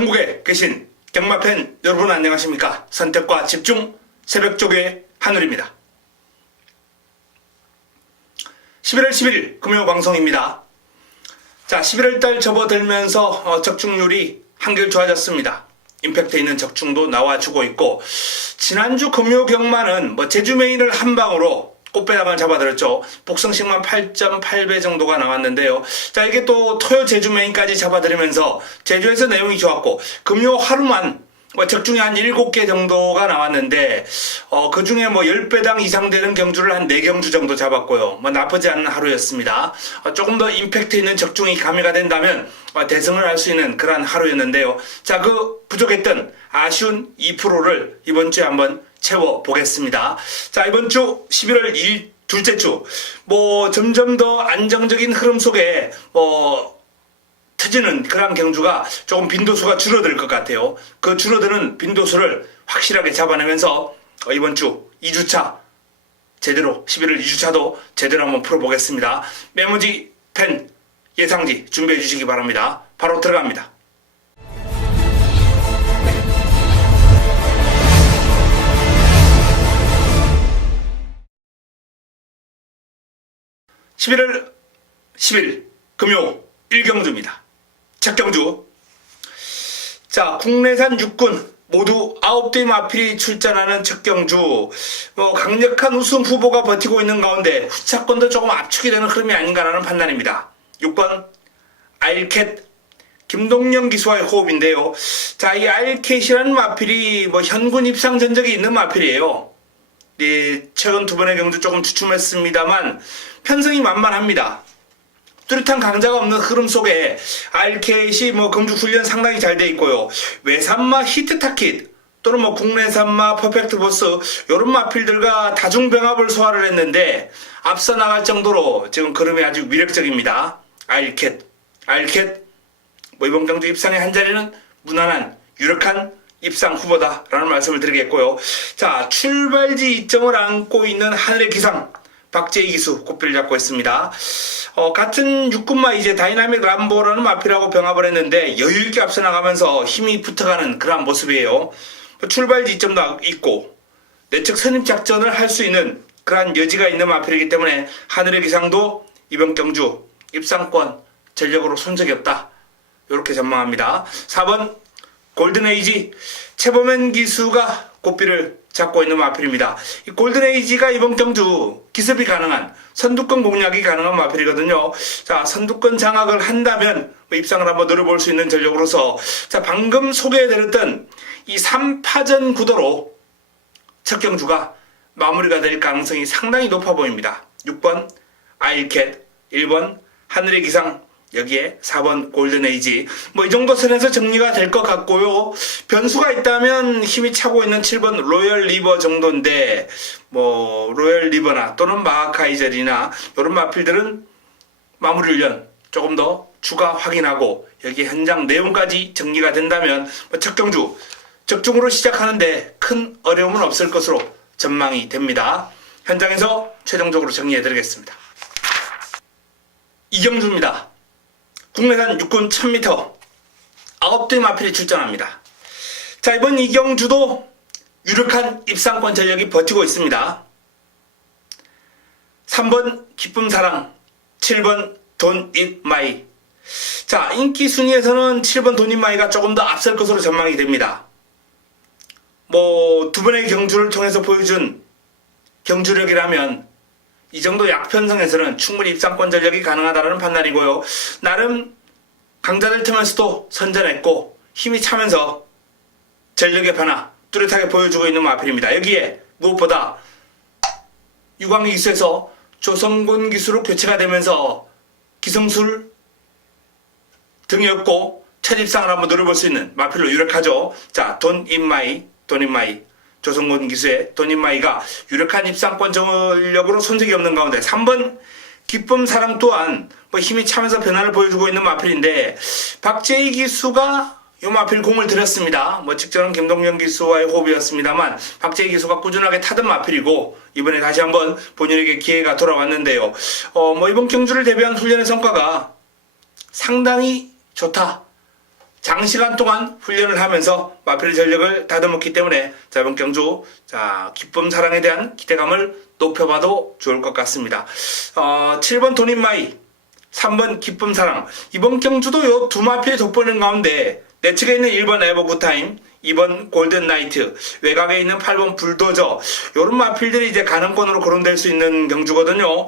전국에 계신 경마팬 여러분 안녕하십니까? 선택과 집중 새벽조교의 한울입니다. 11월 11일 금요 방송입니다. 자, 11월달 접어들면서 적중률이 한결 좋아졌습니다. 임팩트 있는 적중도 나와주고 있고, 지난주 금요 경마는 제주 메인을 한 방으로 꽃배당을 잡아들었죠. 복성식만 8.8배 정도가 나왔는데요. 자, 이게 또 토요 제주 메인까지 잡아들이면서 제주에서 내용이 좋았고, 금요 하루만 적중이 한 7개 정도가 나왔는데, 그 중에 10배당 이상 되는 경주를 한 4경주 정도 잡았고요. 나쁘지 않은 하루였습니다. 조금 더 임팩트 있는 적중이 가미가 된다면 대승을 할 수 있는 그러한 하루였는데요. 자, 그 부족했던 아쉬운 2%를 이번 주에 한번 채워보겠습니다. 자, 이번 주 11월 2일 둘째 주, 점점 더 안정적인 흐름 속에 터지는 그런 경주가 조금 빈도수가 줄어들 것 같아요. 그 줄어드는 빈도수를 확실하게 잡아내면서 이번 주 2주차 제대로 11월 2주차도 제대로 한번 풀어보겠습니다. 메모지, 펜, 예상지 준비해 주시기 바랍니다. 바로 들어갑니다. (11월 10일) 금요 1경주입니다. 첫 경주. 자, 국내산 육군 모두 9대 마필이 출전하는 첫 경주. 강력한 우승 후보가 버티고 있는 가운데 후차권도 조금 압축이 되는 흐름이 아닌가라는 판단입니다. 6번 알캣 김동영 기수와의 호흡인데요. 자, 이 알캣이라는 마필이 현군 입상 전적이 있는 마필이에요. 최근 두 번의 경주 조금 주춤했습니다만 편성이 만만합니다. 뚜렷한 강자가 없는 흐름 속에 알캣이 경주 훈련 상당히 잘 돼 있고요. 외산마 히트타킷 또는 국내산마 퍼펙트 보스 이런 마필들과 다중병합을 소화를 했는데 앞서 나갈 정도로 지금 흐름이 아주 위력적입니다. 알캣 이번 경주 입상의 한 자리는 무난한 유력한 입상 후보다라는 말씀을 드리겠고요. 자, 출발지 이점을 안고 있는 하늘의 기상 박재희 기수 고삐를 잡고 있습니다. 같은 육군마 이제 다이나믹 람보라는 마필하고 병합을 했는데 여유있게 앞서 나가면서 힘이 붙어가는 그러한 모습이에요. 출발지 이점도 있고 내측 선입 작전을 할 수 있는 그러한 여지가 있는 마필이기 때문에 하늘의 기상도 이번 경주 입상권 전력으로 손색이 없다, 이렇게 전망합니다. 4번 골든에이지 최범현 기수가 고삐를 잡고 있는 마필입니다. 이 골든에이지가 이번 경주 기습이 가능한 선두권 공략이 가능한 마필이거든요. 자, 선두권 장악을 한다면 입상을 한번 노려볼 수 있는 전력으로서, 자, 방금 소개해드렸던 이 3파전 구도로 첫 경주가 마무리가 될 가능성이 상당히 높아 보입니다. 6번 알캣, 1번 하늘의 기상, 여기에 4번 골든에이지, 이 정도 선에서 정리가 될 것 같고요. 변수가 있다면 힘이 차고 있는 7번 로열 리버 정도인데, 로열 리버나 또는 마하카이젤이나 이런 마필들은 마무리 훈련 조금 더 추가 확인하고 여기 현장 내용까지 정리가 된다면 첫 경주 적중으로 시작하는데 큰 어려움은 없을 것으로 전망이 됩니다. 현장에서 최종적으로 정리해 드리겠습니다. 이경주입니다. 국내산 육군 1000m 9대 마필이 출전합니다. 자, 이번 이경주도 유력한 입상권 전력이 버티고 있습니다. 3번 기쁨사랑, 7번 돈잇마이. 자, 인기 순위에서는 7번 돈잇마이가 조금 더 앞설 것으로 전망이 됩니다. 두 번의 경주를 통해서 보여준 경주력이라면 이 정도 약편성에서는 충분히 입상권 전력이 가능하다는 판단이고요. 나름 강자들 틈에서도 선전했고 힘이 차면서 전력의 변화 뚜렷하게 보여주고 있는 마필입니다. 여기에 무엇보다 유광희 기수에서 조성곤 기수로 교체가 되면서 기성술 등이 없고 첫 입상을 한번 노려볼 수 있는 마필로 유력하죠. 자, 돈잇마이 조성곤 기수의 돈잇마이가 유력한 입상권 전력으로 손색이 없는 가운데 3번 기쁨사랑 또한 힘이 차면서 변화를 보여주고 있는 마필인데, 박재희 기수가 이 마필 공을 들였습니다. 직전은 김동영 기수와의 호흡이었습니다만 박재희 기수가 꾸준하게 타던 마필이고 이번에 다시 한번 본인에게 기회가 돌아왔는데요. 이번 경주를 대비한 훈련의 성과가 상당히 좋다, 장시간 동안 훈련을 하면서 마필의 전력을 다듬었기 때문에 자, 이번 경주 기쁨 사랑에 대한 기대감을 높여봐도 좋을 것 같습니다. 7번 돈인마이, 3번 기쁨 사랑. 이번 경주도 요 두 마필이 돋보이는 가운데 내 측에 있는 1번 에버 굿타임, 2번 골든 나이트, 외곽에 있는 8번 불도저, 요런 마필들이 이제 가능권으로 거론될 수 있는 경주거든요.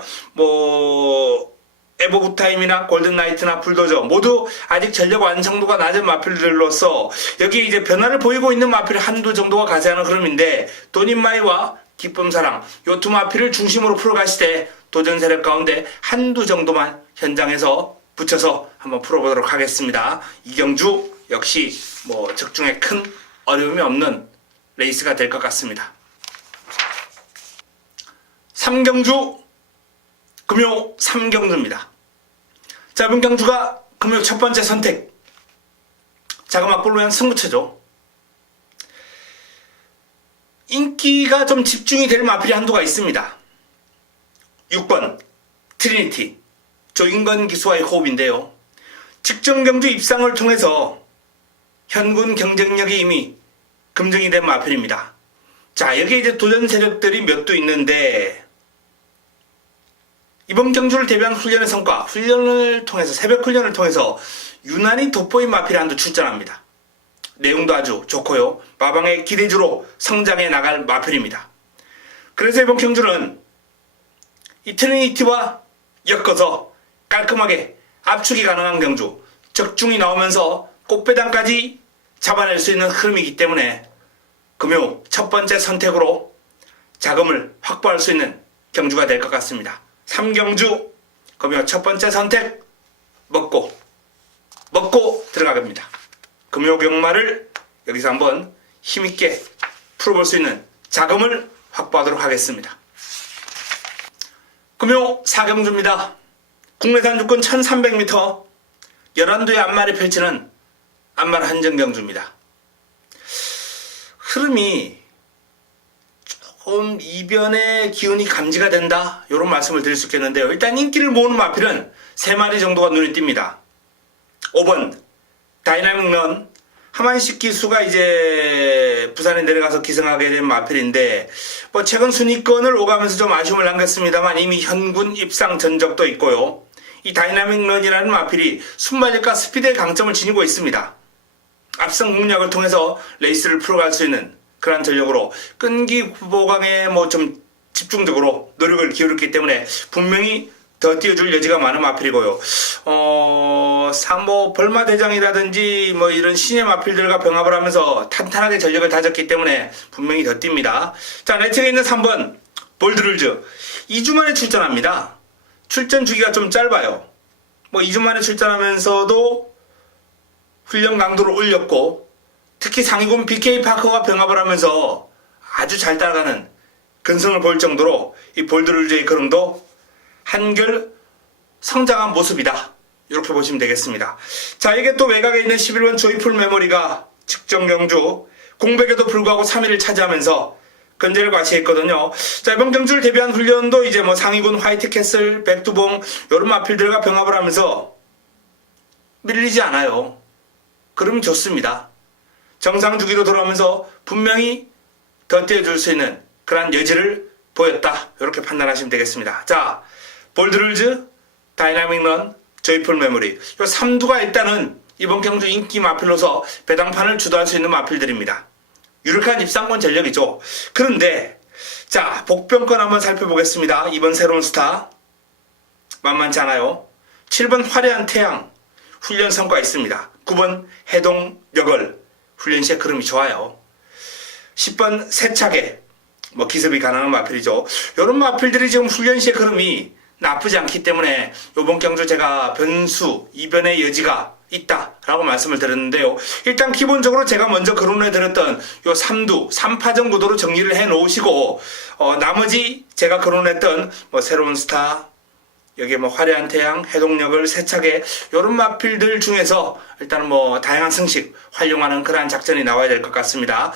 에버 굿타임이나 골든 나이트나 불도저 모두 아직 전력 완성도가 낮은 마필들로서 여기 이제 변화를 보이고 있는 마필 한두 정도가 가세하는 흐름인데, 돈인마이와 기쁨 사랑 요 두 마필을 중심으로 풀어가시되 도전 세력 가운데 한두 정도만 현장에서 붙여서 한번 풀어보도록 하겠습니다. 이 경주 역시 적중에 큰 어려움이 없는 레이스가 될 것 같습니다. 3경주 금요 3경주입니다. 자, 이번 경주가 금요 첫 번째 선택, 자그마골로 한 승부처죠. 인기가 좀 집중이 될 마필이 한두가 있습니다. 6번 트리니티, 조인건 기수와의 호흡인데요. 직전 경주 입상을 통해서 현군 경쟁력이 이미 검증이 된 마필입니다. 자, 여기에 이제 도전 세력들이 몇 도 있는데, 이번 경주를 대비한 훈련의 성과, 훈련을 통해서, 새벽 훈련을 통해서 유난히 돋보인 마필이 한두 출전합니다. 내용도 아주 좋고요. 마방의 기대주로 성장해 나갈 마필입니다. 그래서 이번 경주는 이 트리니티와 엮어서 깔끔하게 압축이 가능한 경주, 적중이 나오면서 꽃배당까지 잡아낼 수 있는 흐름이기 때문에 금요 첫 번째 선택으로 자금을 확보할 수 있는 경주가 될 것 같습니다. 3경주 금요 첫 번째 선택 먹고 들어가갑니다. 금요 경마를 여기서 한번 힘있게 풀어볼 수 있는 자금을 확보하도록 하겠습니다. 금요 4경주입니다. 국내산 주권 1300m 11두의 앞말이 펼치는 앞말 한정경주입니다. 흐름이 조금 이변의 기운이 감지가 된다, 이런 말씀을 드릴 수 있겠는데요. 일단 인기를 모으는 마필은 3마리 정도가 눈에 띕니다. 5번 다이나믹런, 하만식 기수가 이제 부산에 내려가서 기승하게 된 마필인데 최근 순위권을 오가면서 좀 아쉬움을 남겼습니다만 이미 현군 입상 전적도 있고요. 이 다이나믹런이라는 마필이 순발력과 스피드의 강점을 지니고 있습니다. 앞선 공략을 통해서 레이스를 풀어갈 수 있는 그런 전력으로 끈기 보강에 좀 집중적으로 노력을 기울였기 때문에 분명히 더 띄워줄 여지가 많은 마필이고요. 사모 벌마대장이라든지 이런 신의 마필들과 병합을 하면서 탄탄하게 전력을 다졌기 때문에 분명히 더 띕니다. 자, 내 책에 있는 3번 볼드룰즈, 2주 만에 출전합니다. 출전 주기가 좀 짧아요. 2주 만에 출전하면서도 훈련 강도를 올렸고, 특히 상위군 BK 파커와 병합을 하면서 아주 잘 따라가는 근성을 보일 정도로 이 볼드룰즈의 걸음도 한결 성장한 모습이다, 이렇게 보시면 되겠습니다. 자, 이게 또 외곽에 있는 11번 조이풀 메모리가 직전 경주 공백에도 불구하고 3위를 차지하면서 근제를 과시했거든요. 자, 이번 경주를 대비한 훈련도 이제 상위군 화이트캐슬, 백두봉 이런 마필들과 병합을 하면서 밀리지 않아요. 그러면 좋습니다. 정상 주기로 돌아오면서 분명히 더 띄워줄 수 있는 그런 여지를 보였다, 이렇게 판단하시면 되겠습니다. 자, 볼드룰즈, 다이나믹런, 조이풀 메모리, 이 3두가 일단은 이번 경주 인기 마필로서 배당판을 주도할 수 있는 마필들입니다. 유력한 입상권 전력이죠. 그런데 자, 복병권 한번 살펴보겠습니다. 이번 새로운 스타 만만치 않아요. 7번 화려한 태양, 훈련 성과 있습니다. 9번 해동여걸, 훈련 시의 흐름이 좋아요. 10번 세차게, 기습이 가능한 마필이죠. 이런 마필들이 지금 훈련 시의 흐름이 나쁘지 않기 때문에 이번 경주 제가 변수, 이변의 여지가 있다라고 말씀을 드렸는데요. 일단 기본적으로 제가 먼저 거론해 드렸던 요 3두, 3파전 구도로 정리를 해 놓으시고, 나머지 제가 거론했던 새로운 스타, 여기에 화려한 태양, 해동력을 세차게, 요런 마필들 중에서 일단 다양한 승식 활용하는 그러한 작전이 나와야 될 것 같습니다.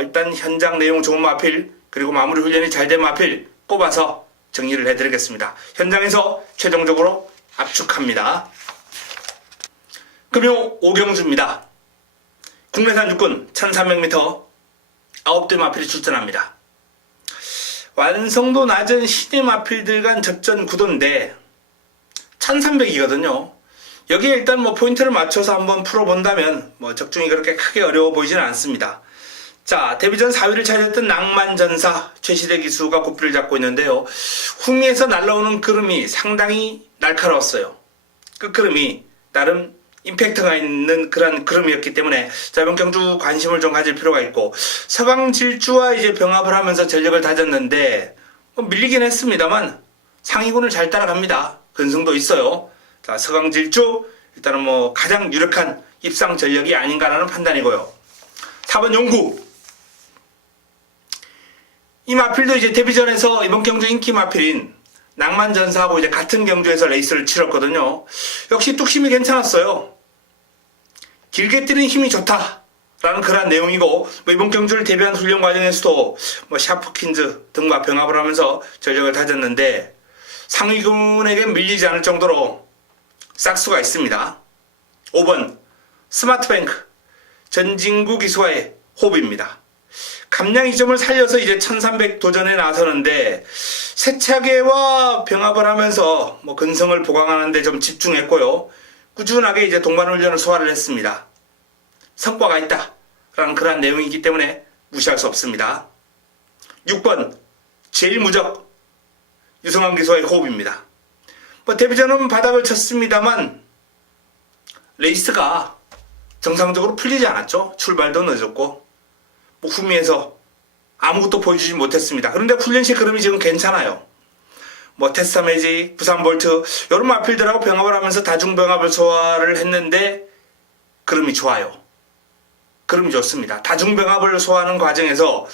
일단 현장 내용 좋은 마필, 그리고 마무리 훈련이 잘 된 마필 꼽아서 정리를 해드리겠습니다. 현장에서 최종적으로 압축합니다. 금요 오경주입니다. 국내산 육군 1300m 9대 마필이 출전합니다. 완성도 낮은 신의 마필들 간 접전 구도인데 1300이거든요. 여기에 일단 포인트를 맞춰서 한번 풀어본다면 적중이 그렇게 크게 어려워 보이지는 않습니다. 자, 데뷔전 4위를 차지했던 낭만전사 최시대 기수가 고삐를 잡고 있는데요. 후미에서 날라오는 그름이 상당히 날카로웠어요. 끝그름이 나름 임팩트가 있는 그런 그름이었기 때문에 자, 이번 경주 관심을 좀 가질 필요가 있고, 서강질주와 이제 병합을 하면서 전력을 다졌는데 밀리긴 했습니다만 상위군을 잘 따라갑니다. 근성도 있어요. 자, 서강질주 일단은 가장 유력한 입상 전력이 아닌가라는 판단이고요. 4번 용구, 이 마필도 이제 데뷔전에서 이번 경주 인기 마필인 낭만전사하고 이제 같은 경주에서 레이스를 치렀거든요. 역시 뚝심이 괜찮았어요. 길게 뛰는 힘이 좋다라는 그런 내용이고, 이번 경주를 대비한 훈련 과정에서도 샤프킨즈 등과 병합을 하면서 전력을 다졌는데 상위군에게 밀리지 않을 정도로 싹수가 있습니다. 5번 스마트뱅크 전진구 기수와의 호흡입니다. 감량 이점을 살려서 이제 1300 도전에 나서는데 세차게와 병합을 하면서 근성을 보강하는 데 좀 집중했고요. 꾸준하게 이제 동반훈련을 소화를 했습니다. 성과가 있다라는 그런 내용이기 때문에 무시할 수 없습니다. 6번 제일 무적 유성환 기수와의 호흡입니다. 데뷔전은 바닥을 쳤습니다만 레이스가 정상적으로 풀리지 않았죠. 출발도 늦었고 후미에서 아무것도 보여주지 못했습니다. 그런데 훈련시 그름이 지금 괜찮아요. 테스타 매직, 부산 볼트 이런 마필들하고 병합을 하면서 다중병합을 소화를 했는데 그름이 좋아요. 그름이 좋습니다. 다중병합을 소화하는 과정에서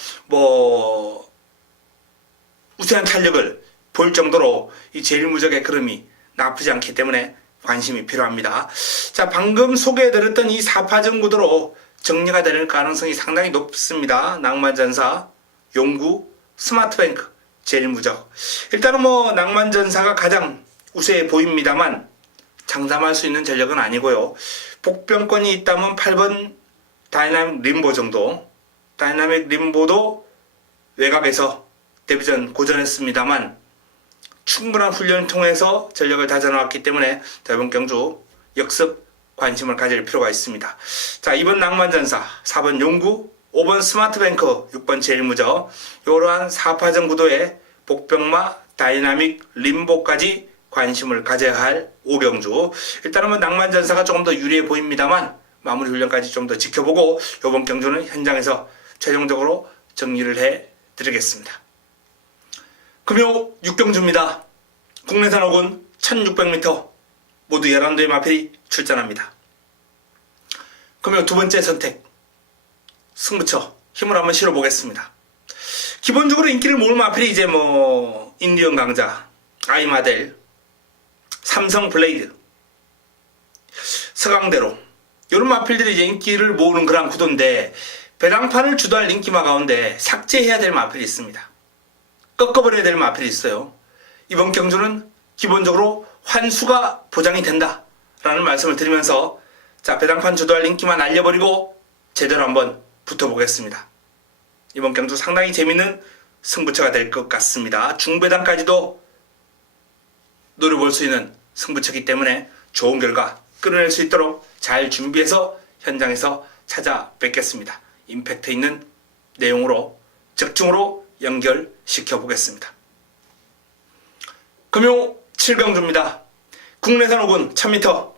우세한 탄력을 보일 정도로 이 제일무적의 그름이 나쁘지 않기 때문에 관심이 필요합니다. 자, 방금 소개해드렸던 이 4파전 구도로 정리가 될 가능성이 상당히 높습니다. 낭만전사, 용구, 스마트뱅크, 제일무적. 일단은 낭만전사가 가장 우세해 보입니다만 장담할 수 있는 전력은 아니고요. 복병권이 있다면 8번 다이나믹 림보 정도. 다이나믹 림보도 외곽에서 데뷔전 고전했습니다만 충분한 훈련을 통해서 전력을 다져나왔기 때문에 이번 경주 역습 관심을 가질 필요가 있습니다. 자, 2번 낭만전사, 4번 용구, 5번 스마트뱅크, 6번 제일무적, 이러한 4파전 구도의 복병마, 다이나믹, 림보까지 관심을 가져야 할 오경주. 일단은 낭만전사가 조금 더 유리해 보입니다만 마무리 훈련까지 좀 더 지켜보고 이번 경주는 현장에서 최종적으로 정리를 해드리겠습니다. 금요 6경주입니다. 국내산 오군 1600m 모두 11대의 마필이 출전합니다. 금요 두 번째 선택, 승부처 힘을 한번 실어보겠습니다. 기본적으로 인기를 모을 마필이 이제 인디언 강자, 아이마델, 삼성 블레이드, 서강대로 이런 마필들이 이제 인기를 모으는 그런 구도인데, 배당판을 주도할 인기마 가운데 삭제해야 될 마필이 있습니다. 꺾어버려야 될 마필이 있어요. 이번 경주는 기본적으로 환수가 보장이 된다라는 말씀을 드리면서, 자, 배당판 주도할 인기만 날려버리고 제대로 한번 붙어보겠습니다. 이번 경주 상당히 재밌는 승부처가 될 것 같습니다. 중배당까지도 노려볼 수 있는 승부처이기 때문에 좋은 결과 끌어낼 수 있도록 잘 준비해서 현장에서 찾아뵙겠습니다. 임팩트 있는 내용으로 적중으로 연결시켜 보겠습니다. 금요 7경주입니다. 국내산 오군 1000m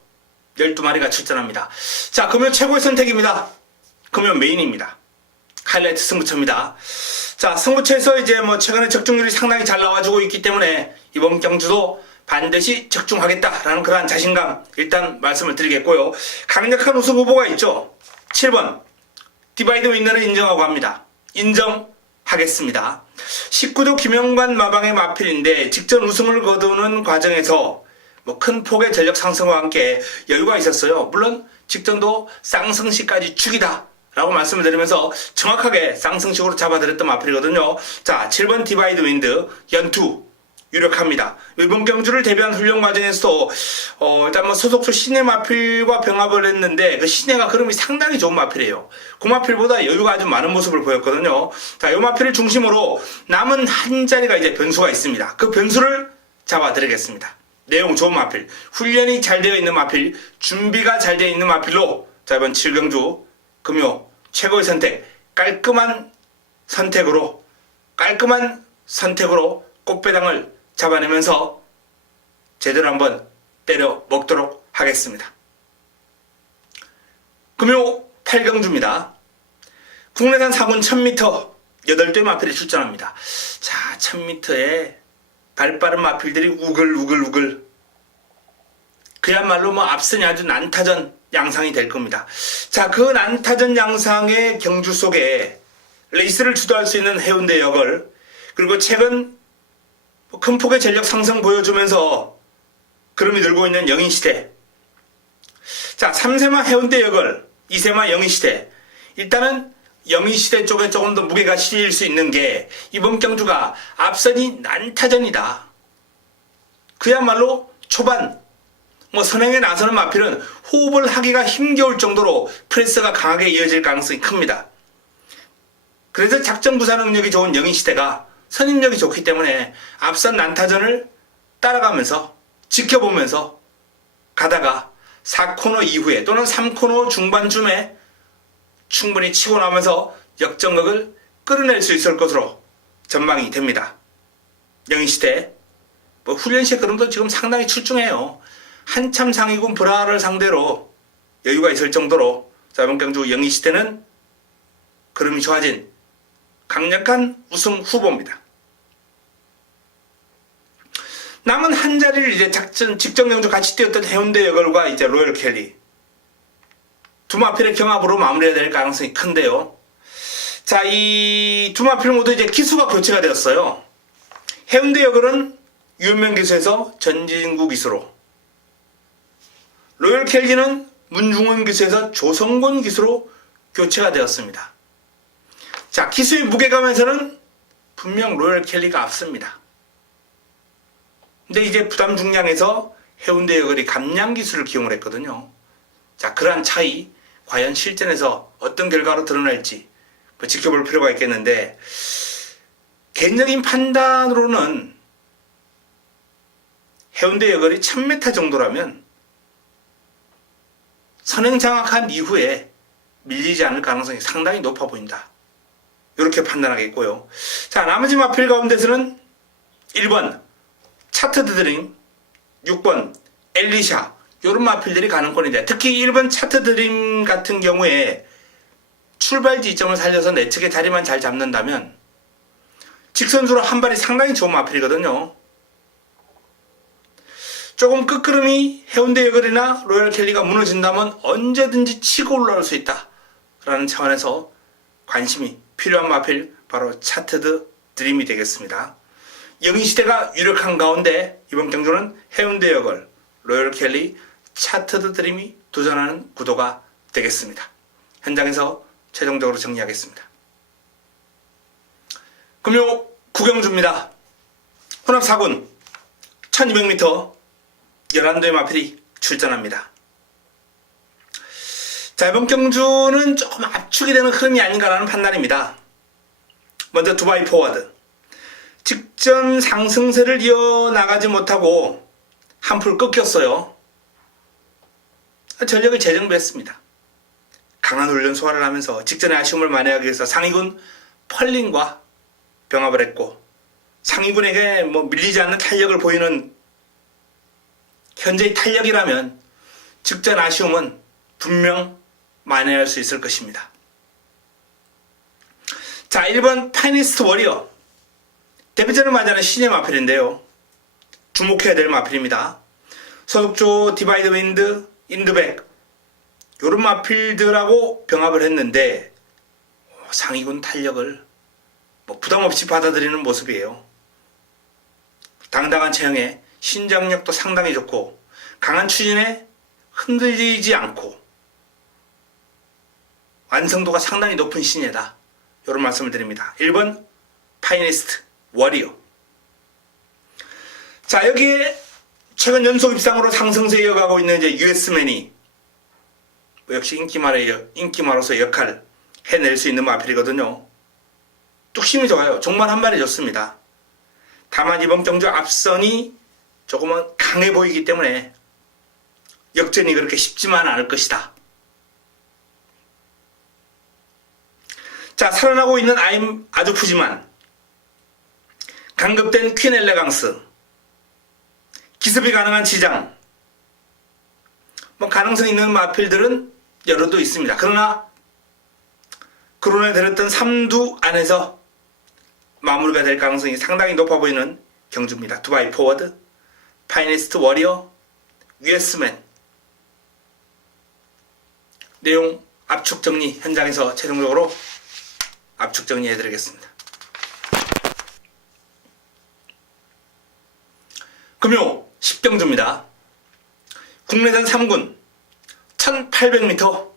12마리가 출전합니다. 자, 금요 최고의 선택입니다. 금요 메인입니다. 하이라이트 승부처입니다. 자, 승부처에서 이제 최근에 적중률이 상당히 잘 나와주고 있기 때문에 이번 경주도 반드시 적중하겠다라는 그러한 자신감 일단 말씀을 드리겠고요. 강력한 우승 후보가 있죠. 7번 디바이드 윈너를 인정하고 합니다. 인정하겠습니다. 19조 김영관 마방의 마필인데 직전 우승을 거두는 과정에서 큰 폭의 전력 상승과 함께 여유가 있었어요. 물론 직전도 쌍승시까지 축이다 라고 말씀을 드리면서 정확하게 쌍승식으로 잡아드렸던 마필이거든요. 자, 7번 디바이드 윈드 연투 유력합니다. 이번 경주를 대비한 훈련 과정에서도 일단 뭐 소속주 신의 마필과 병합을 했는데 그 신의가 그름이 상당히 좋은 마필이에요. 그 마필보다 여유가 아주 많은 모습을 보였거든요. 자, 이 마필을 중심으로 남은 한 자리가 이제 변수가 있습니다. 그 변수를 잡아드리겠습니다. 내용 좋은 마필, 훈련이 잘 되어 있는 마필, 준비가 잘 되어 있는 마필로 자, 이번 7경주 금요 최고의 선택, 깔끔한 선택으로 꽃배당을 잡아내면서 제대로 한번 때려 먹도록 하겠습니다. 금요 8경주입니다. 국내산 4군 1000m 8대 마필이 출전합니다. 자, 1000m에 발빠른 마필들이 우글우글 그야말로 뭐 앞선이 아주 난타전 양상이 될 겁니다. 자, 그 난타전 양상의 경주 속에 레이스를 주도할 수 있는 해운대 역을, 그리고 최근 큰 폭의 전력 상승 보여주면서 그름이 들고 있는 영인시대. 자, 3세마 해운대 역을 2세마 영인시대. 일단은 영인시대 쪽에 조금 더 무게가 실릴 수 있는 게 이번 경주가 앞선이 난타전이다. 그야말로 초반 선행에 나서는 마필은 호흡을 하기가 힘겨울 정도로 프레스가 강하게 이어질 가능성이 큽니다. 그래서 작전 구사 능력이 좋은 영인시대가 선임력이 좋기 때문에 앞선 난타전을 따라가면서 지켜보면서 가다가 4코너 이후에 또는 3코너 중반쯤에 충분히 치고 나면서 역전극을 끌어낼 수 있을 것으로 전망이 됩니다. 영인시대 훈련 시의 그림도 지금 상당히 출중해요. 한참 상위군 브라를 상대로 여유가 있을 정도로 자, 이번 경주 영인시대는 그림이 좋아진 강력한 우승 후보입니다. 남은 한 자리를 이제 직전 경주 같이 뛰었던 해운대 여걸과 이제 로열 켈리 두 마필의 경합으로 마무리해야 될 가능성이 큰데요. 자, 이 두 마필 모두 이제 기수가 교체가 되었어요. 해운대 여걸은 유현명 기수에서 전진구 기수로, 로열 켈리는 문중원 기수에서 조성곤 기수로 교체가 되었습니다. 자, 기수의 무게감에서는 분명 로열 켈리가 앞섭니다. 근데 이제 부담 중량에서 해운대 여걸이 감량 기술을 기용을 했거든요. 자, 그러한 차이 과연 실전에서 어떤 결과로 드러날지 지켜볼 필요가 있겠는데, 개인적인 판단으로는 해운대 여걸이 1000m 정도라면 선행 장악한 이후에 밀리지 않을 가능성이 상당히 높아 보인다. 이렇게 판단하겠고요. 자, 나머지 마필 가운데서는 1번 차트드 드림, 6번 엘리샤, 이런 마필들이 가능권인데, 특히 1번 차트드 드림 같은 경우에 출발 지점을 살려서 내측의 자리만 잘 잡는다면 직선수로 한 발이 상당히 좋은 마필이거든요. 조금 끝걸음이 해운대 여걸이나 로열 켈리가 무너진다면 언제든지 치고 올라올 수 있다 라는 차원에서 관심이 필요한 마필, 바로 차트드 드림이 되겠습니다. 영인시대가 유력한 가운데 이번 경주는 해운대 여걸, 로열 켈리, 차트드 드림이 도전하는 구도가 되겠습니다. 현장에서 최종적으로 정리하겠습니다. 금요 9경주입니다. 혼합 4군 1200m 11도의 마필이 출전합니다. 자, 이번 경주는 조금 압축이 되는 흐름이 아닌가라는 판단입니다. 먼저 두바이 포워드. 직전 상승세를 이어나가지 못하고 한풀 꺾였어요. 전력을 재정비했습니다. 강한 훈련 소화를 하면서 직전의 아쉬움을 만회하기 위해서 상위군 펄린과 병합을 했고, 상위군에게 밀리지 않는 탄력을 보이는 현재의 탄력이라면 직전 아쉬움은 분명 만회할 수 있을 것입니다. 자, 1번 파이니스트 워리어. 데뷔전을 맞이하는 신의 마필인데요. 주목해야 될 마필입니다. 소속조 디바이드 윈드, 인드백 요런 마필들하고 병합을 했는데 상위군 탄력을 부담없이 받아들이는 모습이에요. 당당한 체형에 신장력도 상당히 좋고 강한 추진에 흔들리지 않고 완성도가 상당히 높은 신예다. 이런 말씀을 드립니다. 1번 파이니스트 워리어. 자, 여기에 최근 연속 입상으로 상승세 이어가고 있는 이제 US맨이 역시 인기마로서 역할 해낼 수 있는 마필이거든요. 뚝심이 좋아요. 종말 한 마리 좋습니다. 다만 이번 경주 앞선이 조금은 강해 보이기 때문에 역전이 그렇게 쉽지만 않을 것이다. 자, 살아나고 있는 아임 아주 푸지만 강급된 퀸 엘레강스, 기습이 가능한 지장, 가능성 있는 마필들은 여러도 있습니다. 그러나 거론해 드렸던 3두 안에서 마무리가 될 가능성이 상당히 높아 보이는 경주입니다. 두바이 포워드, 파이니스트 워리어, US맨. 내용 압축 정리 현장에서 최종적으로 압축 정리해 드리겠습니다. 금요 10경주입니다. 국내산 3군 1800m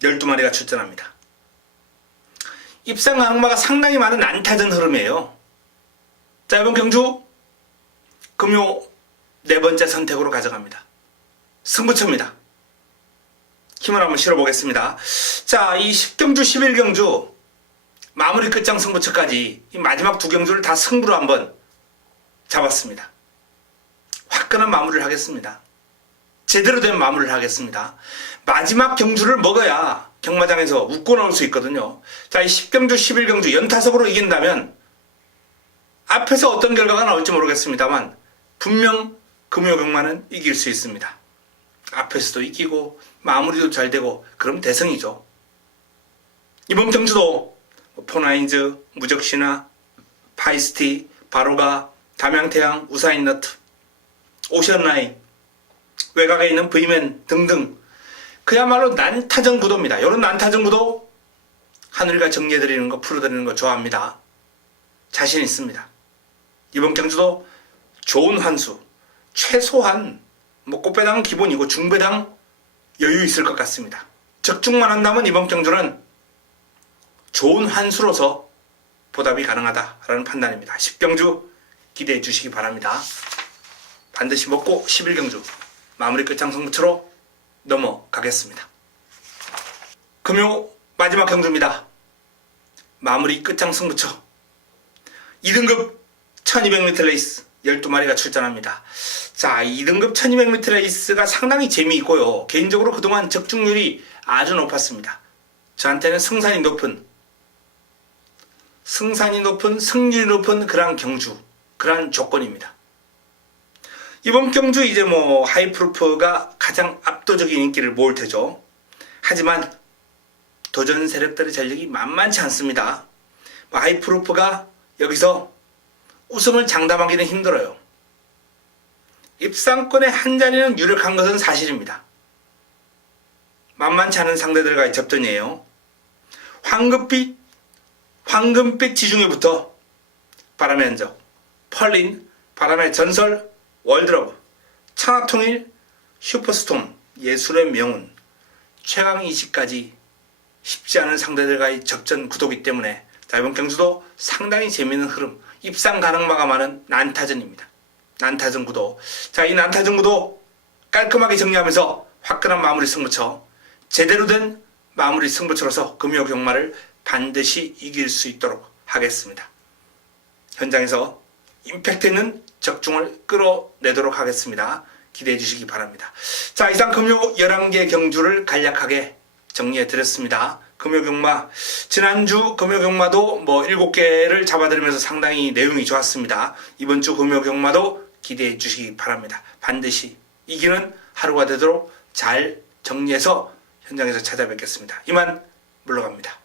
12마리가 출전합니다. 입상 가능마가 상당히 많은 난타전 흐름이에요. 자, 이번 경주 금요 네 번째 선택으로 가져갑니다. 승부처입니다. 힘을 한번 실어보겠습니다. 자, 이 10경주 11경주 마무리 끝장 승부처까지 이 마지막 두 경주를 다 승부로 한번 잡았습니다. 화끈한 마무리를 하겠습니다. 제대로 된 마무리를 하겠습니다. 마지막 경주를 먹어야 경마장에서 웃고 나올 수 있거든요. 자, 이 10경주 11경주 연타석으로 이긴다면 앞에서 어떤 결과가 나올지 모르겠습니다만 분명 금요 경마는 이길 수 있습니다. 앞에서도 이기고 마무리도 잘 되고 그럼 대승이죠. 이번 경주도 포나인즈, 무적신화, 파이스티, 바로가, 담양태양, 우사인너트, 오션라인, 외곽에 있는 브이맨 등등 그야말로 난타전 구도입니다. 이런 난타전 구도 하늘이가 정리해드리는 거, 풀어드리는 거 좋아합니다. 자신 있습니다. 이번 경주도 좋은 환수, 최소한 꽃배당은 기본이고 중배당 여유 있을 것 같습니다. 적중만 한다면 이번 경주는 좋은 환수로서 보답이 가능하다라는 판단입니다. 10경주 기대해 주시기 바랍니다. 반드시 먹고 11경주 마무리 끝장 승부처로 넘어가겠습니다. 금요 마지막 경주입니다. 마무리 끝장 승부처 2등급 1200m 레이스 12마리가 출전합니다. 자, 2등급 1200m 레이스가 상당히 재미있고요. 개인적으로 그동안 적중률이 아주 높았습니다. 저한테는 승산이 높은 승률이 높은 그런 경주, 그런 조건입니다. 이번 경주 이제 하이프루프가 가장 압도적인 인기를 모을 테죠. 하지만 도전 세력들의 전력이 만만치 않습니다. 하이프루프가 여기서 우승을 장담하기는 힘들어요. 입상권의 한 자리는 유력한 것은 사실입니다. 만만치 않은 상대들과의 접전이에요. 황금빛 지중해부터 바람의 흔적, 펄린, 바람의 전설, 월드러브, 천하통일, 슈퍼스톰, 예술의 명운, 최강20까지 쉽지 않은 상대들과의 적전 구도이기 때문에 이번 경주도 상당히 재미있는 흐름, 입상 가능마가 많은 난타전입니다. 난타전 구도. 자, 이 난타전 구도 깔끔하게 정리하면서 화끈한 마무리 승부처, 제대로 된 마무리 승부처로서 금요 경마를 반드시 이길 수 있도록 하겠습니다. 현장에서 임팩트 있는 적중을 끌어내도록 하겠습니다. 기대해 주시기 바랍니다. 자, 이상 금요 11개 경주를 간략하게 정리해 드렸습니다. 금요 경마, 지난주 금요 경마도 7개를 잡아드리면서 상당히 내용이 좋았습니다. 이번 주 금요 경마도 기대해 주시기 바랍니다. 반드시 이기는 하루가 되도록 잘 정리해서 현장에서 찾아뵙겠습니다. 이만 물러갑니다.